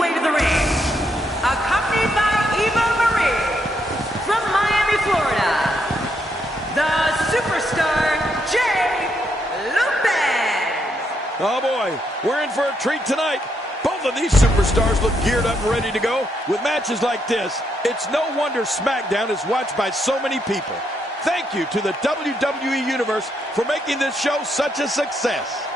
way to the ring, accompanied by Eva Marie, from Miami, Florida, the superstar, Jay Lopez. Oh boy, we're in for a treat tonight. Both of these superstars look geared up and ready to go. With matches like this, it's no wonder SmackDown is watched by so many people. Thank you to the WWE Universe for making this show such a success.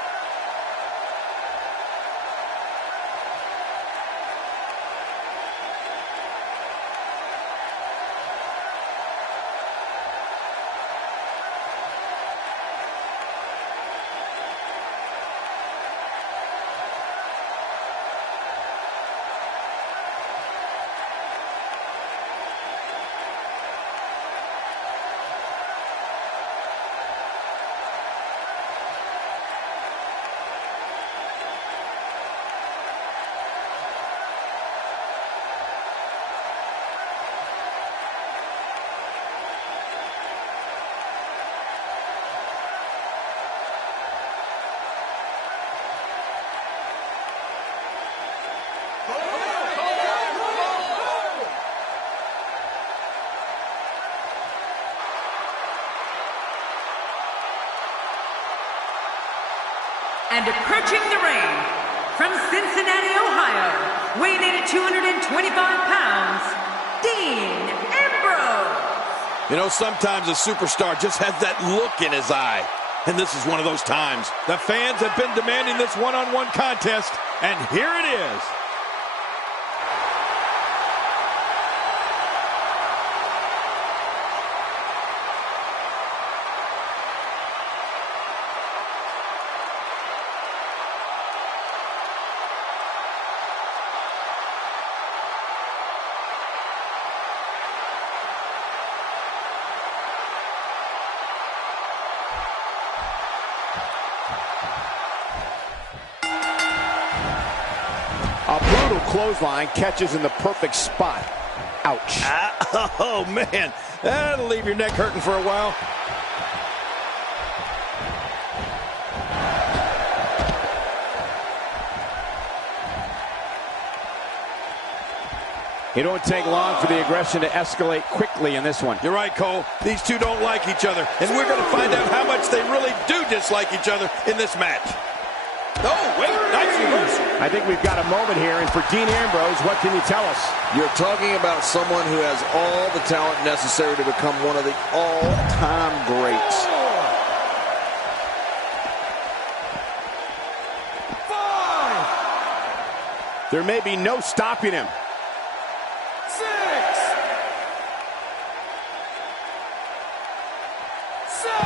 And approaching the ring, from Cincinnati, Ohio, weighing in at 225 pounds, Dean Ambrose. You know, sometimes a superstar just has that look in his eye. And this is one of those times. The fans have been demanding this one-on-one contest, and here it is. A brutal clothesline catches in the perfect spot. Ouch. Oh, man. That'll leave your neck hurting for a while. It don't take long for the aggression to escalate quickly in this one. You're right, Cole. These two don't like each other, and we're going to find out how much they really do dislike each other in this match. Oh, wait, nice reversal. I think we've got a moment here, and for Dean Ambrose, what can you tell us? You're talking about someone who has all the talent necessary to become one of the all-time greats. 5. There may be no stopping him. 6. 7.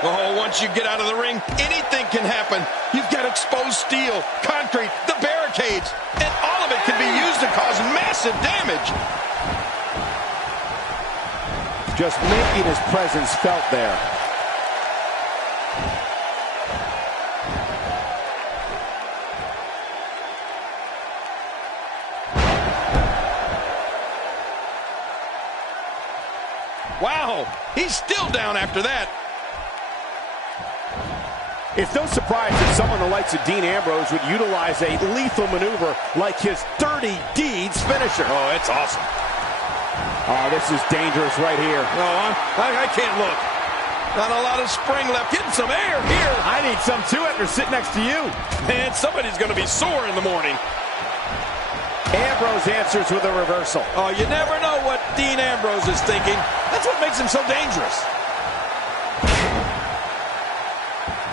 Oh, once you get out of the ring, anything can happen. You've got exposed steel, concrete, the barricades, and all of it can be used to cause massive damage. Just making his presence felt there. Wow, he's still down after that. It's no surprise that someone the likes of Dean Ambrose would utilize a lethal maneuver like his Dirty Deeds finisher. Oh, it's awesome. Oh, this is dangerous right here. Oh, I can't look. Not a lot of spring left. Getting some air here. I need some too after sitting next to you. Man, somebody's going to be sore in the morning. Ambrose answers with a reversal. Oh, you never know what Dean Ambrose is thinking. That's what makes him so dangerous.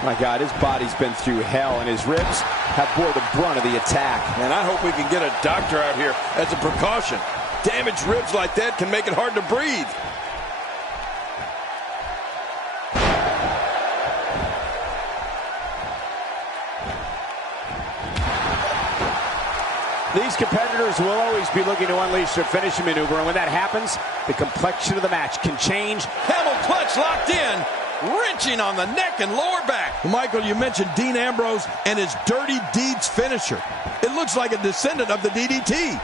My God, his body's been through hell, and his ribs have bore the brunt of the attack. And I hope we can get a doctor out here as a precaution. Damaged ribs like that can make it hard to breathe. These competitors will always be looking to unleash their finishing maneuver, and when that happens, the complexion of the match can change. Camel clutch locked in. Wrenching on the neck and lower back. Michael, you mentioned Dean Ambrose and his Dirty Deeds finisher. It looks like a descendant of the DDT.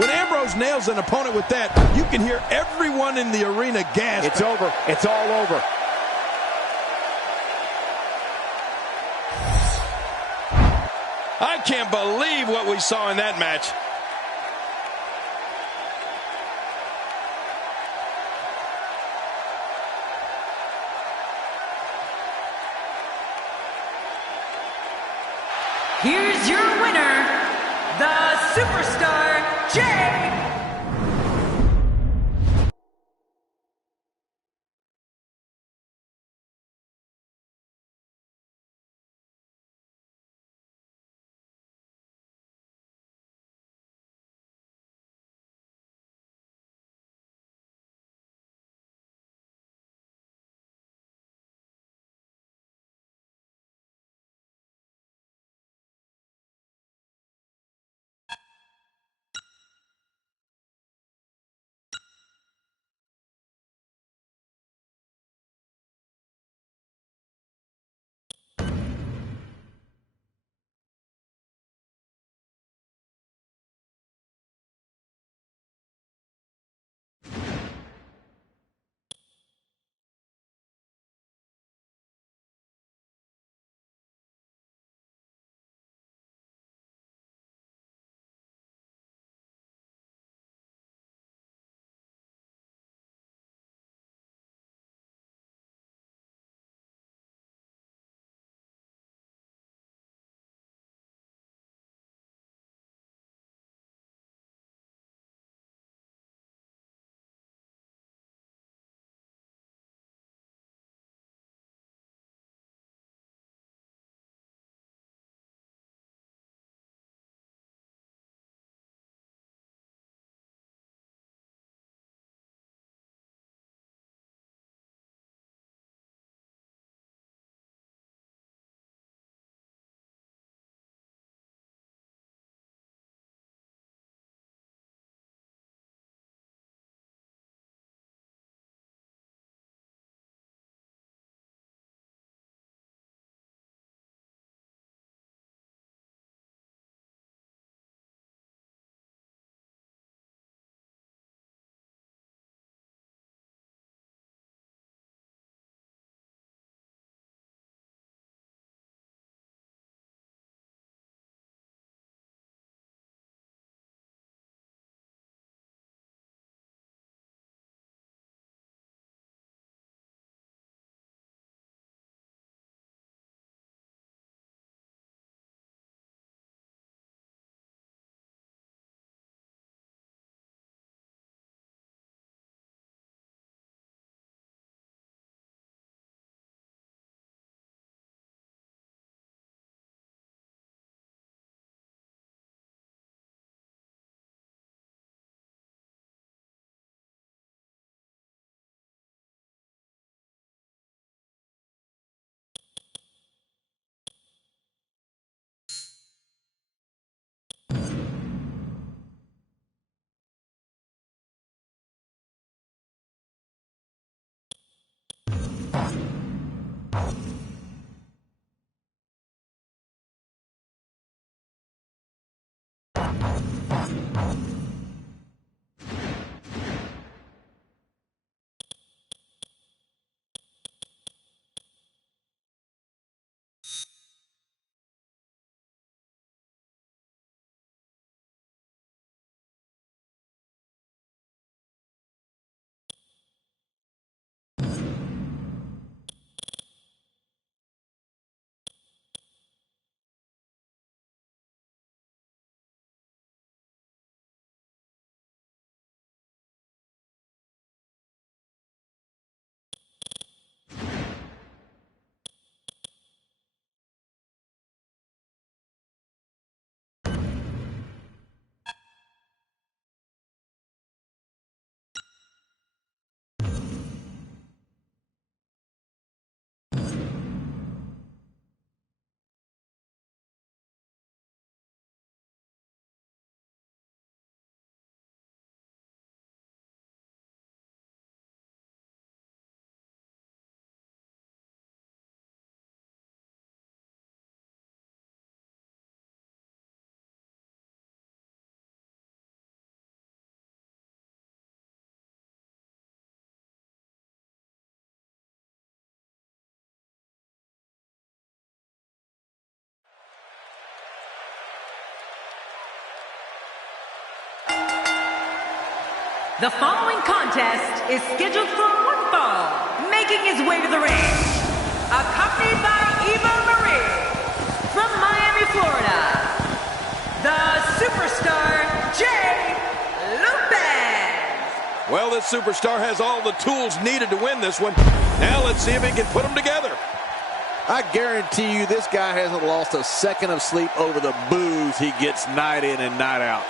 When Ambrose nails an opponent with that, you can hear everyone in the arena gasp. It's over. It's all over. I can't believe what we saw in that match. Here's your winner, the Superstar Jay The following contest is scheduled for one fall, making his way to the ring, accompanied by Eva Marie from Miami, Florida, the superstar Jay Lopez. Well, this superstar has all the tools needed to win this one. Now let's see if he can put them together. I guarantee you this guy hasn't lost a second of sleep over the boos he gets night in and night out.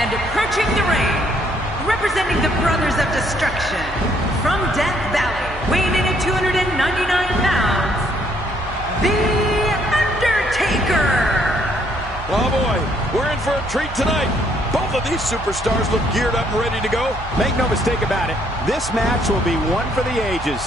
And approaching the ring, representing the Brothers of Destruction, from Death Valley, weighing in at 299 pounds, The Undertaker! Oh boy, we're in for a treat tonight. Both of these superstars look geared up and ready to go. Make no mistake about it, this match will be one for the ages.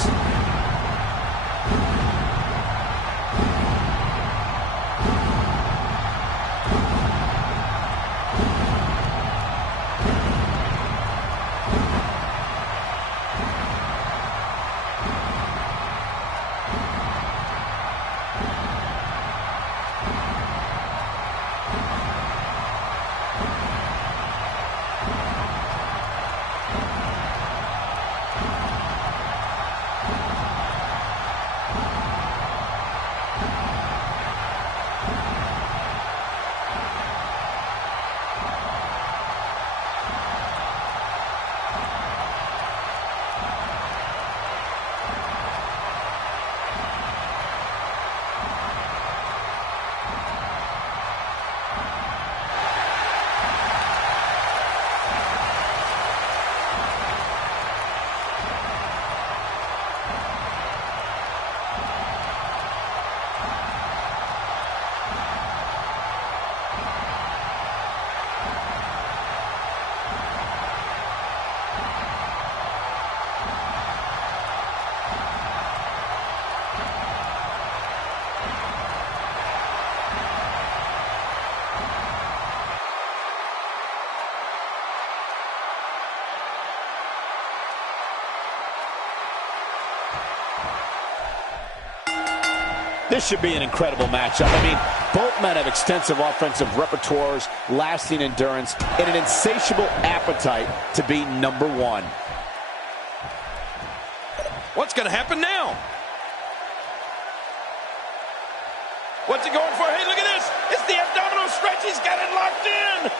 This should be an incredible matchup. I mean, both men have extensive offensive repertoires, lasting endurance, and an insatiable appetite to be number one. What's going to happen now? What's he going for? Hey, look at this. It's the abdominal stretch. He's got it locked in.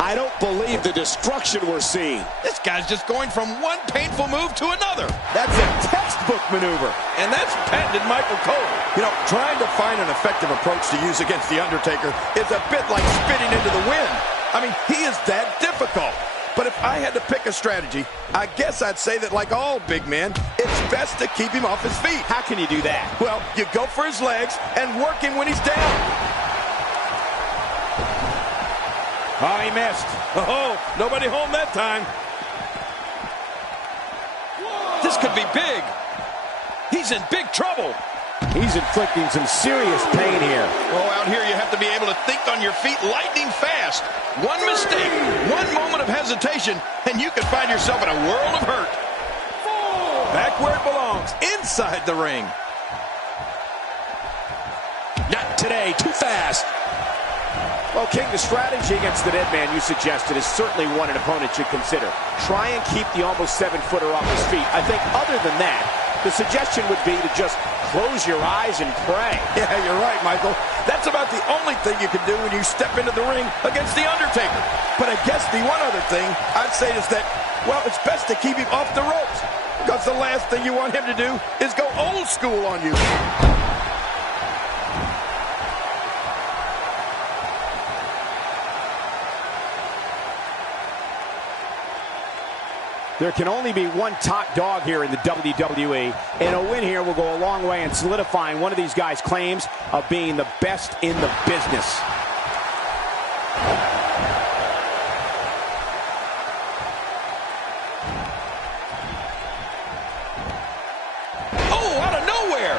I don't believe the destruction we're seeing. This guy's just going from one painful move to another. That's a textbook maneuver. And that's patented Michael Cole. You know, trying to find an effective approach to use against The Undertaker is a bit like spitting into the wind. I mean, he is that difficult. But if I had to pick a strategy, I guess I'd say that like all big men, it's best to keep him off his feet. How can you do that? Well, you go for his legs and work him when he's down. Oh, he missed. Oh, nobody home that time. This could be big. He's in big trouble. He's inflicting some serious pain here. Oh, out here you have to be able to think on your feet lightning fast. One mistake, one moment of hesitation, and you could find yourself in a world of hurt. Back where it belongs, inside the ring. Not today, too fast. Well, King, the strategy against the dead man you suggested is certainly one an opponent should consider. Try and keep the almost 7-footer off his feet. I think other than that, the suggestion would be to just close your eyes and pray. Yeah, you're right, Michael. That's about the only thing you can do when you step into the ring against The Undertaker. But I guess the one other thing I'd say is that, well, it's best to keep him off the ropes, because the last thing you want him to do is go old school on you. There can only be one top dog here in the WWE, and a win here will go a long way in solidifying one of these guys' claims of being the best in the business. Oh, out of nowhere!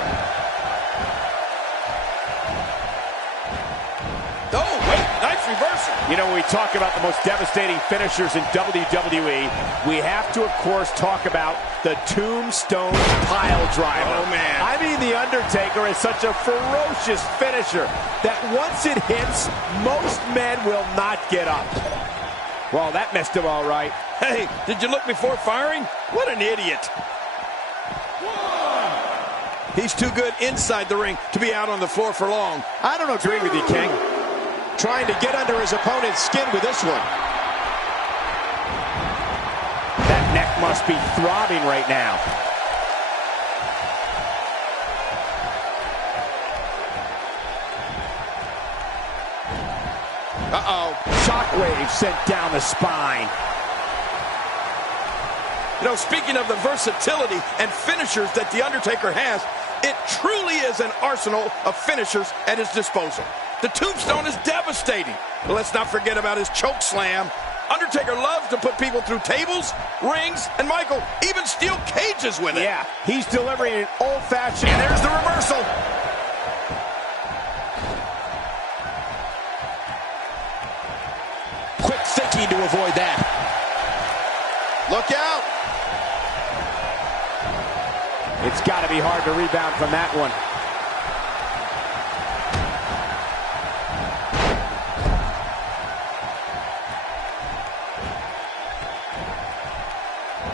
Oh, wait, nice reversal. You know, when we talk about the most devastating finishers in WWE, we have to, of course, talk about the Tombstone Pile Driver. Oh, man. I mean, The Undertaker is such a ferocious finisher that once it hits, most men will not get up. Well, that messed him all right. Hey, did you look before firing? What an idiot. He's too good inside the ring to be out on the floor for long. I don't agree with you, King. Trying to get under his opponent's skin with this one. That neck must be throbbing right now. Uh-oh. Shockwave sent down the spine. You know, speaking of the versatility and finishers that The Undertaker has, it truly is an arsenal of finishers at his disposal. The Tombstone is devastating. But let's not forget about his choke slam. Undertaker loves to put people through tables, rings, and Michael, even steel cages with it. Yeah, he's delivering an old-fashioned... And there's the reversal. Quick thinking to avoid that. Look out. It's got to be hard to rebound from that one.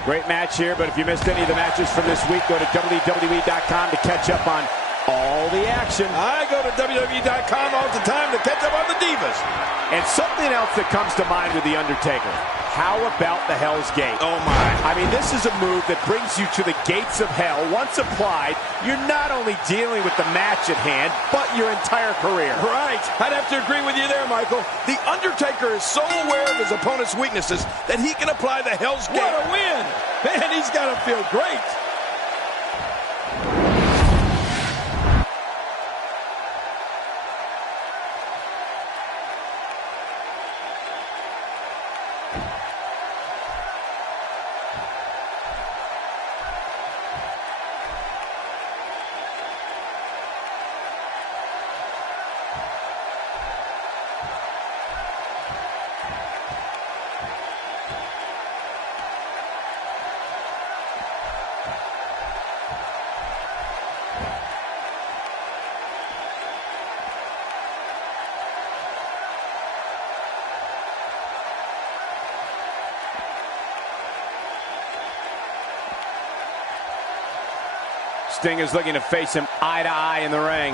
Great match here, but if you missed any of the matches from this week, go to WWE.com to catch up on all the action. I go to WWE.com all the time to catch up on the Divas. And something else that comes to mind with The Undertaker. How about the Hell's Gate? Oh, my. I mean, this is a move that brings you to the gates of hell. Once applied, you're not only dealing with the match at hand, but your entire career. Right. I'd have to agree with you there, Michael. The Undertaker is so aware of his opponent's weaknesses that he can apply the Hell's Gate. What a win. Man, he's got to feel great. Sting is looking to face him eye to eye in the ring.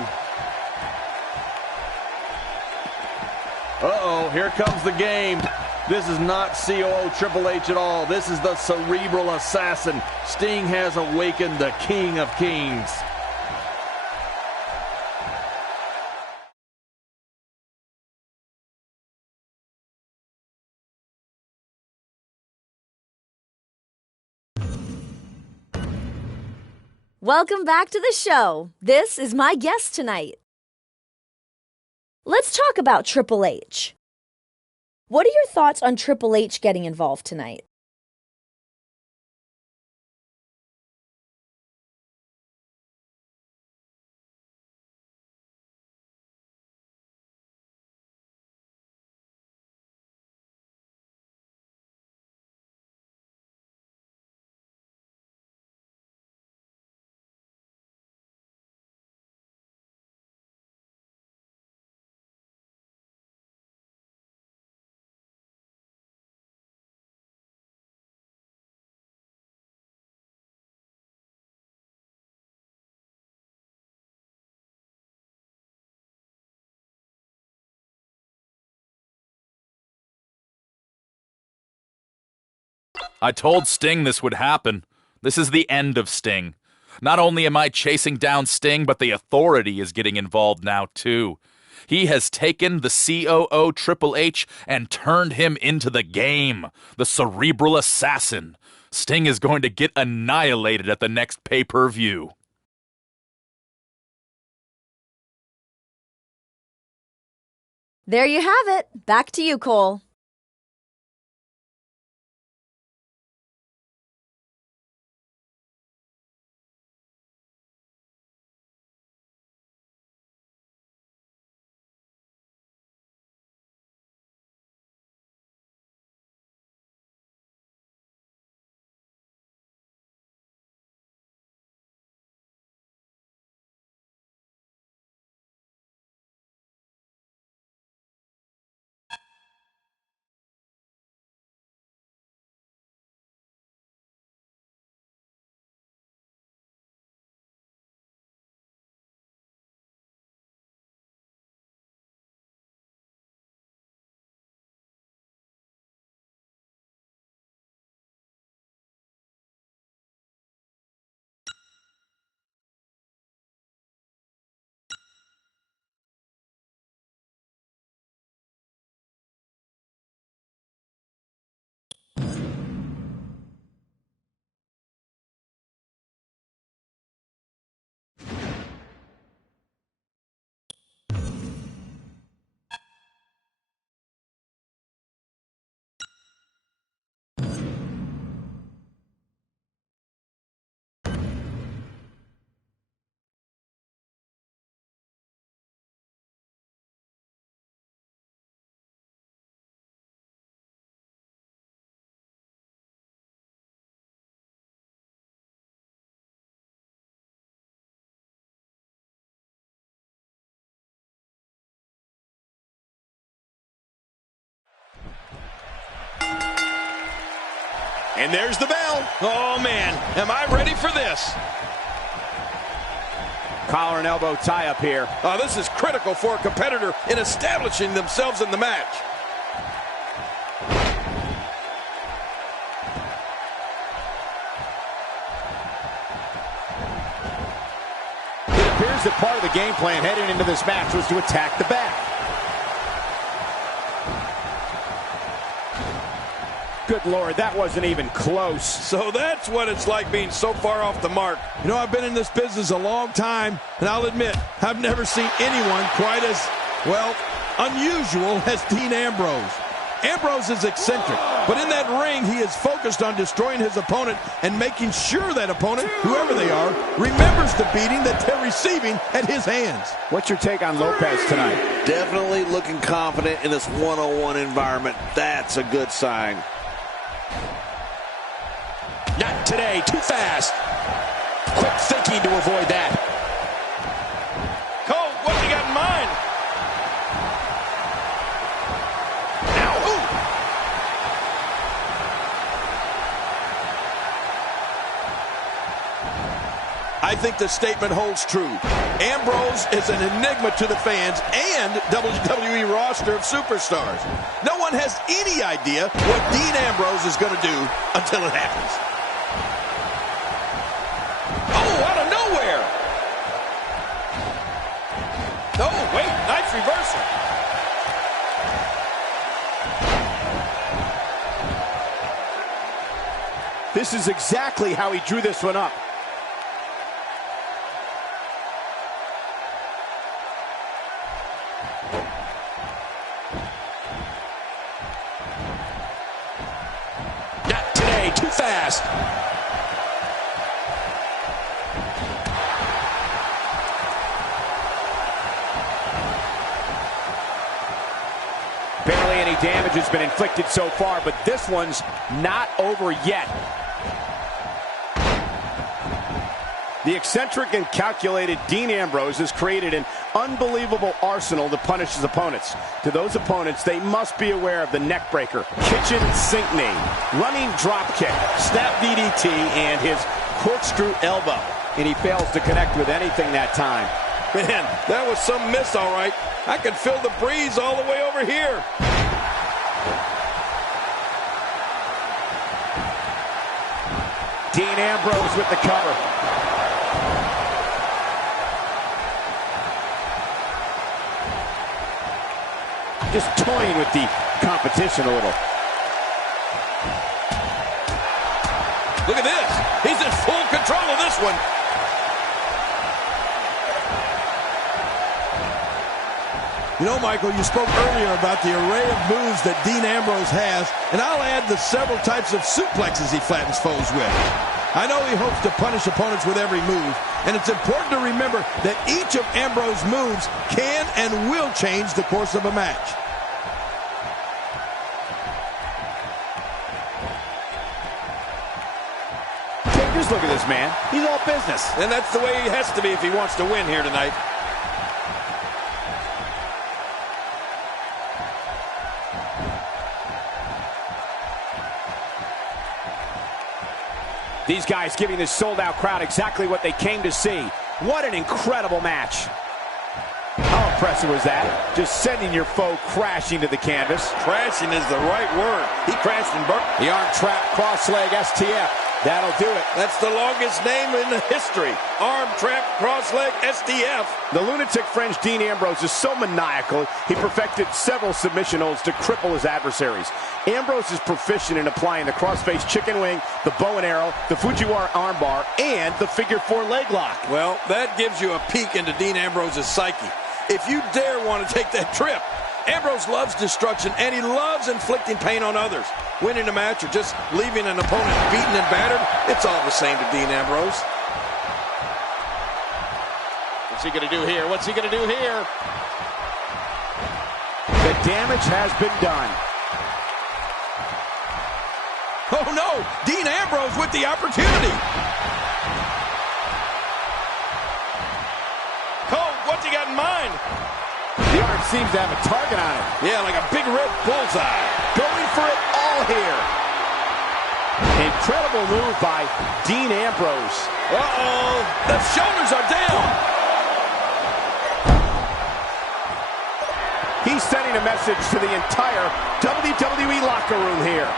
Uh-oh, here comes the game. This is not COO Triple H at all. This is the cerebral assassin. Sting has awakened the King of Kings. Welcome back to the show. This is my guest tonight. Let's talk about Triple H. What are your thoughts on Triple H getting involved tonight? I told Sting this would happen. This is the end of Sting. Not only am I chasing down Sting, but the Authority is getting involved now, too. He has taken the COO Triple H and turned him into the game, the Cerebral Assassin. Sting is going to get annihilated at the next pay-per-view. There you have it. Back to you, Cole. And there's the bell. Oh, man, am I ready for this? Collar and elbow tie-up here. Oh, this is critical for a competitor in establishing themselves in the match. It appears that part of the game plan heading into this match was to attack the back. Good Lord, that wasn't even close. So that's what it's like being so far off the mark. You know, I've been in this business a long time, and I'll admit, I've never seen anyone quite as, well, unusual as Dean Ambrose. Ambrose is eccentric, but in that ring, he is focused on destroying his opponent and making sure that opponent, whoever they are, remembers the beating that they're receiving at his hands. What's your take on Lopez tonight? Definitely looking confident in this one-on-one environment. That's a good sign. Not today, too fast. Quick thinking to avoid that. Cole, what you got in mind? Now, ooh. I think the statement holds true. Ambrose is an enigma to the fans and WWE roster of superstars. No one has any idea what Dean Ambrose is going to do until it happens. Oh, out of nowhere! Oh, wait, nice reversal. This is exactly how he drew this one up. Not today, too fast. Barely any damage has been inflicted so far, but this one's not over yet. The eccentric and calculated Dean Ambrose has created an unbelievable arsenal to punish his opponents. To those opponents, they must be aware of the neck breaker, kitchen sink knee, running drop kick, snap DDT, and his corkscrew elbow. And he fails to connect with anything that time. Man, that was some miss, all right. I could feel the breeze all the way over here. Dean Ambrose with the cover. Just toying with the competition a little. Look at this. He's in full control of this one. You know, Michael, you spoke earlier about the array of moves that Dean Ambrose has, and I'll add the several types of suplexes he flattens foes with. I know he hopes to punish opponents with every move, and it's important to remember that each of Ambrose's moves can and will change the course of a match. Just look at this man. He's all business. And that's the way he has to be if he wants to win here tonight. These guys giving this sold-out crowd exactly what they came to see. What an incredible match. How impressive was that? Just sending your foe crashing to the canvas. Crashing is the right word. He crashed and burnt. The arm trap cross-leg STF. That'll do it. That's the longest name in history. Arm trap cross-leg STF. The lunatic French Dean Ambrose is so maniacal, he perfected several submission holds to cripple his adversaries. Ambrose is proficient in applying the crossface chicken wing, the bow and arrow, the Fujiwara armbar, and the figure 4 leg lock. Well, that gives you a peek into Dean Ambrose's psyche. If you dare want to take that trip, Ambrose loves destruction, and he loves inflicting pain on others. Winning a match or just leaving an opponent beaten and battered, it's all the same to Dean Ambrose. What's he going to do here? What's he going to do here? The damage has been done. Oh, no! Dean Ambrose with the opportunity. Cole, what's he got in mind? The arm seems to have a target on it. Yeah, like a big red bullseye. Going for it all here. Incredible move by Dean Ambrose. Uh-oh. The shoulders are down. He's sending a message to the entire WWE locker room here.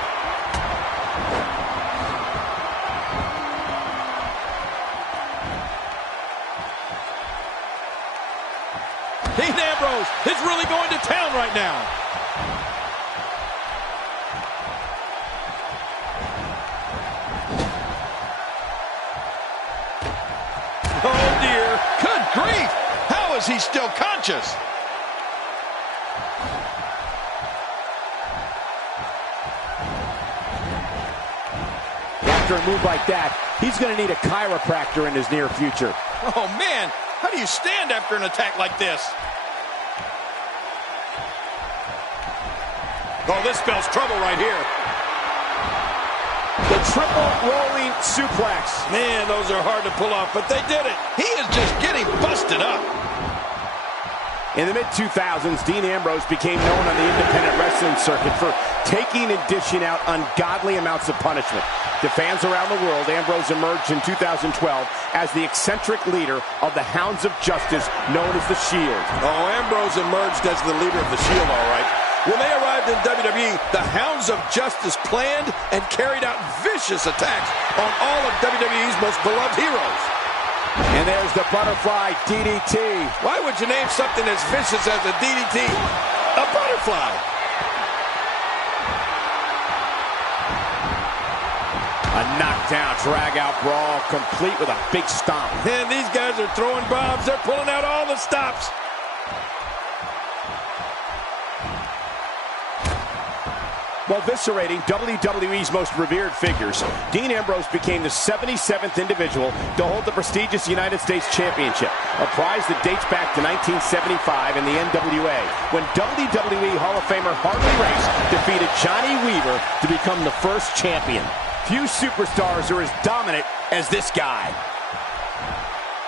Dean Ambrose is really going to town right now. Oh, dear. Good grief. How is he still conscious? After a move like that, he's going to need a chiropractor in his near future. Oh, man. How do you stand after an attack like this? Oh, this spells trouble right here. The triple rolling suplex. Man, those are hard to pull off, but they did it. He is just getting busted up. In the mid-2000s, Dean Ambrose became known on the independent wrestling circuit for taking and dishing out ungodly amounts of punishment. To fans around the world, Ambrose emerged in 2012 as the eccentric leader of the Hounds of Justice, known as the Shield. Oh, Ambrose emerged as the leader of the Shield, all right. When they arrived in WWE, the Hounds of Justice planned and carried out vicious attacks on all of WWE's most beloved heroes. And there's the butterfly DDT. Why would you name something as vicious as a DDT a butterfly? A knockdown, drag-out brawl, complete with a big stomp. Man, these guys are throwing bombs. They're pulling out all the stops. While eviscerating WWE's most revered figures, Dean Ambrose became the 77th individual to hold the prestigious United States Championship, a prize that dates back to 1975 in the NWA, when WWE Hall of Famer Harley Race defeated Johnny Weaver to become the first champion. Few superstars are as dominant as this guy.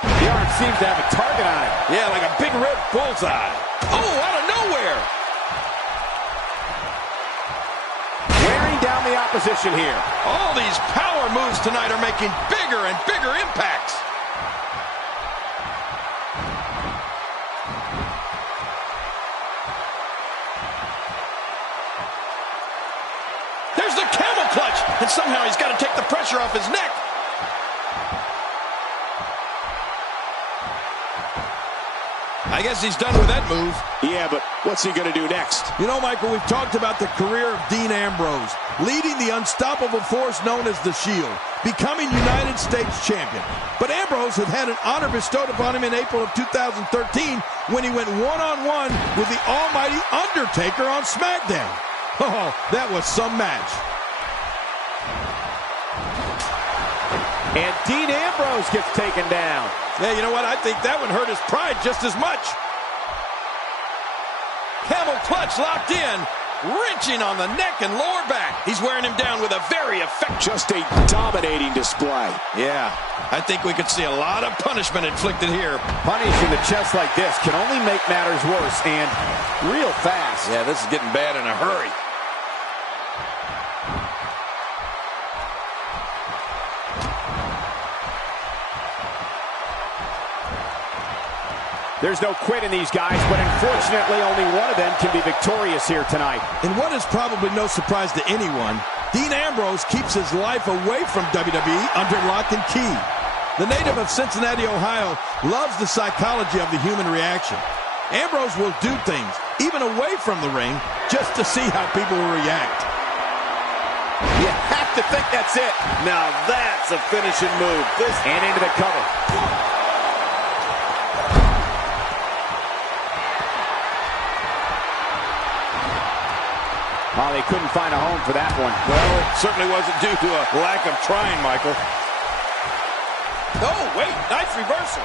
The arm seems to have a target on it. Yeah, like a big red bullseye. Oh, out of nowhere! Down the opposition here. All these power moves tonight are making bigger and bigger impacts. There's the camel clutch, and somehow he's got to take the pressure off his neck. I guess he's done with that move. Yeah, but what's he going to do next? You know, Michael, we've talked about the career of Dean Ambrose, leading the unstoppable force known as the Shield, becoming United States champion. But Ambrose had an honor bestowed upon him in April of 2013 when he went one-on-one with the almighty Undertaker on SmackDown. Oh, that was some match. And Dean Ambrose gets taken down. Yeah, you know what? I think that one hurt his pride just as much. Camel clutch locked in, wrenching on the neck and lower back. He's wearing him down with a very effective... Just a dominating display. Yeah, I think we could see a lot of punishment inflicted here. Punishing the chest like this can only make matters worse, and real fast. Yeah, this is getting bad in a hurry. There's no quit in these guys, but unfortunately only one of them can be victorious here tonight. And what is probably no surprise to anyone, Dean Ambrose keeps his life away from WWE under lock and key. The native of Cincinnati, Ohio, loves the psychology of the human reaction. Ambrose will do things, even away from the ring, just to see how people will react. You have to think that's it. Now that's a finishing move. And into the cover. Oh, they couldn't find a home for that one. Well, it certainly wasn't due to a lack of trying, Michael. Oh, wait, nice reversal.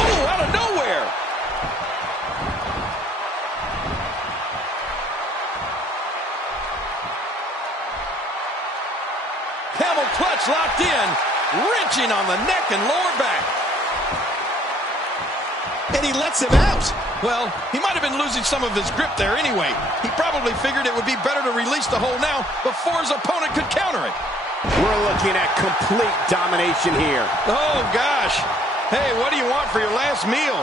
Oh, out of nowhere. Camel clutch locked in, wrenching on the neck and lower back. And he lets him out. Well, he might have been losing some of his grip there anyway. He probably figured it would be better to release the hold now before his opponent could counter it. We're looking at complete domination here. Oh, gosh. Hey, what do you want for your last meal?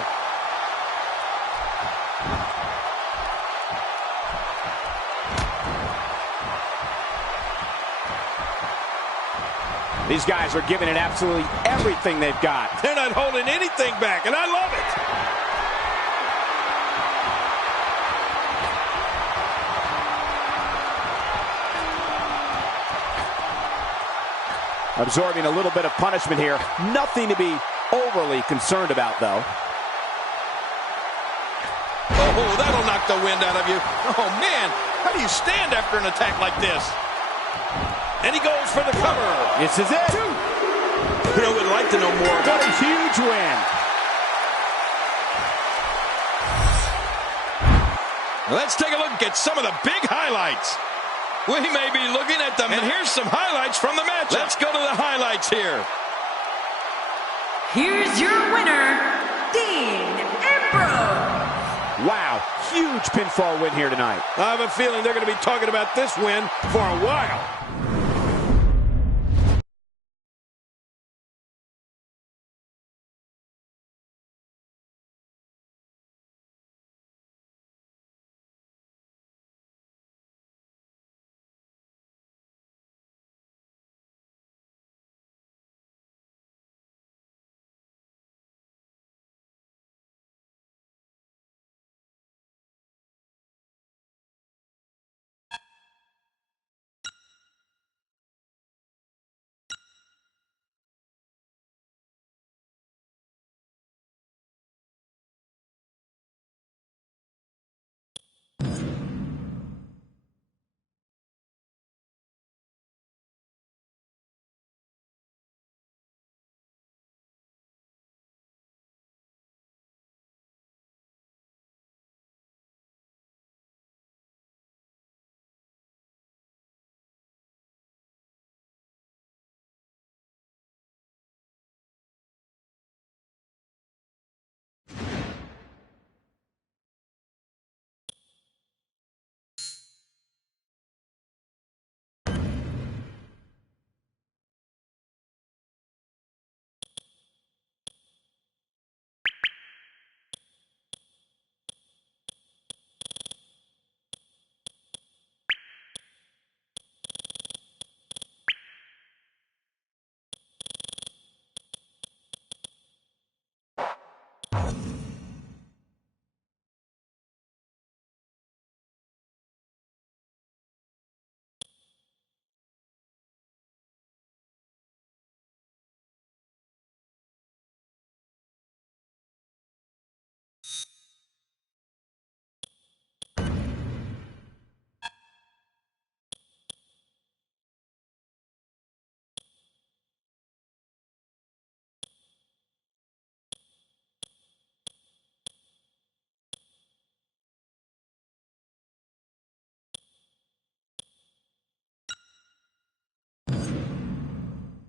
These guys are giving it absolutely everything they've got. They're not holding anything back, and I love it. Absorbing a little bit of punishment here. Nothing to be overly concerned about, though. Oh, that'll knock the wind out of you. Oh, man, how do you stand after an attack like this? And he goes for the cover. This is it. You know, we'd like to know more about What a huge win. Let's take a look at some of the big highlights. We may be looking at them. And here's some highlights from the match. Let's go to the highlights here. Here's your winner, Dean Ambrose. Wow, huge pinfall win here tonight. I have a feeling they're going to be talking about this win for a while.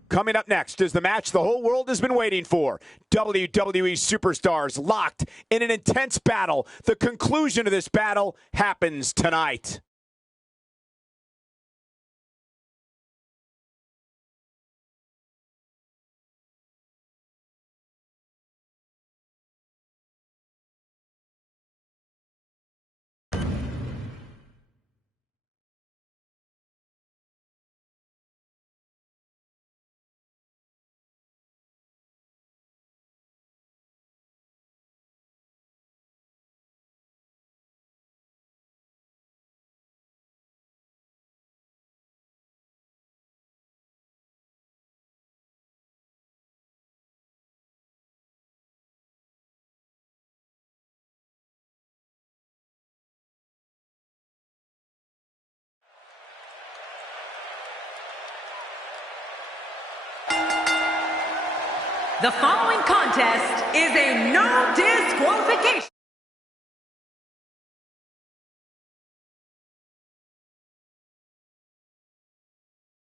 Coming up next is the match the whole world has been waiting for. WWE superstars locked in an intense battle. The conclusion of this battle happens tonight. The following contest is a no disqualification.